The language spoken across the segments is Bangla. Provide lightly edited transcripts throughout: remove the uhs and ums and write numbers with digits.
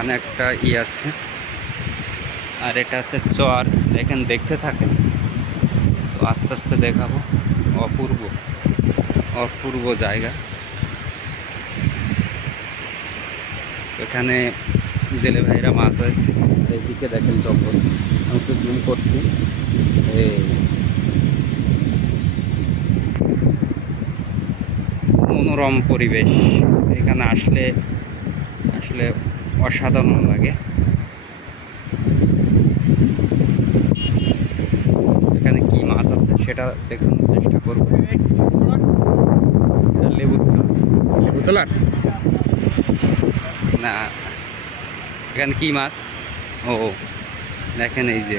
এখানে একটা আছে, আর এটা আছে চর। দেখেন, দেখতে থাকেন, তো আস্তে আস্তে দেখাবো। অপূর্ব অপূর্ব জায়গা। এখানে জেলে ভাইরা মাছ আছে। এইদিকে দেখেন জঙ্গল, আমি একটু জুম করছি। মনোরম পরিবেশ, এখানে আসলে আসলে অসাধারণ লাগে। এখানে কি মাছ আছে সেটা দেখানোর চেষ্টা করব। লেবু তোলার না, এখানে কি মাছ? ও দেখেন, এই যে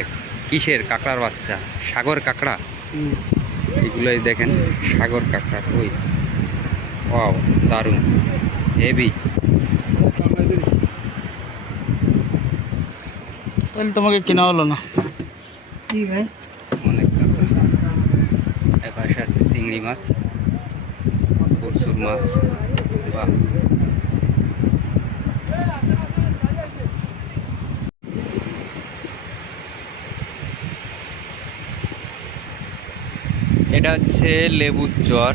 কিসের কাঁকড়ার বাচ্চা, সাগর কাঁকড়া। এগুলোই দেখেন, সাগর কাঁকড়া। ওই ওয়াও, দারুণ, হেভি। তাহলে তোমাকে কেনা হলো না কি ভাই? অনেক কাঁকড়া। এর পাশে আছে চিংড়ি মাছ, প্রচুর মাছ। বাহ, এটা হচ্ছে লেবুর চর,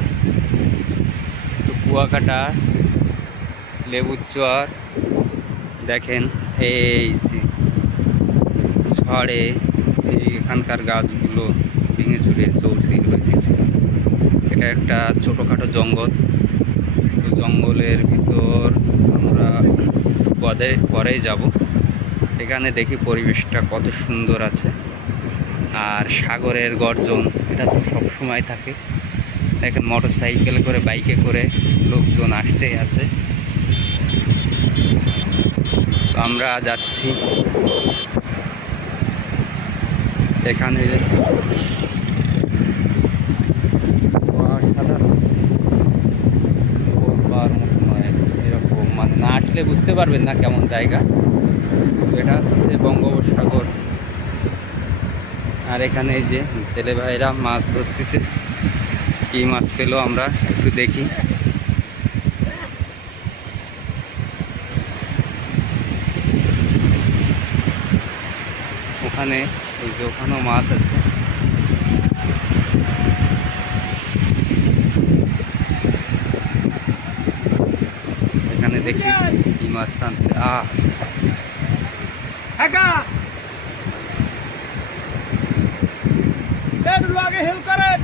তো কুয়াকাটা লেবুর চর। দেখেন, এই যে ঝড়ে এখানকার গাছগুলো ভেঙে চুরে চৌচির হয়ে গেছে। এটা একটা ছোটোখাটো জঙ্গল, তো জঙ্গলের ভিতর আমরা পরেই যাব। এখানে দেখি পরিবেশটা কত সুন্দর আছে, আর সাগরের গর্জন এটা তো সব সময় থাকে। দেখেন, মোটর সাইকেল করে, বাইকে করে লোকজন আসতেই আছে। তো আমরা যাচ্ছি এখানে। অসাধারণ, বলবার মতো নয় এরকম, মানে না আসলে বুঝতে পারবেন না কেমন জায়গা। তো এটা হচ্ছে বঙ্গোপসাগর, আর এখানে এই যে ছেলে ভাইরা মাছ ধরতেছে। কি মাছ পেলো আমরা একটু দেখি। ওখানে ওই যে ওখানেও মাছ আছে। এখানে দেখি কি মাছ আনছে। হেল্প করেন।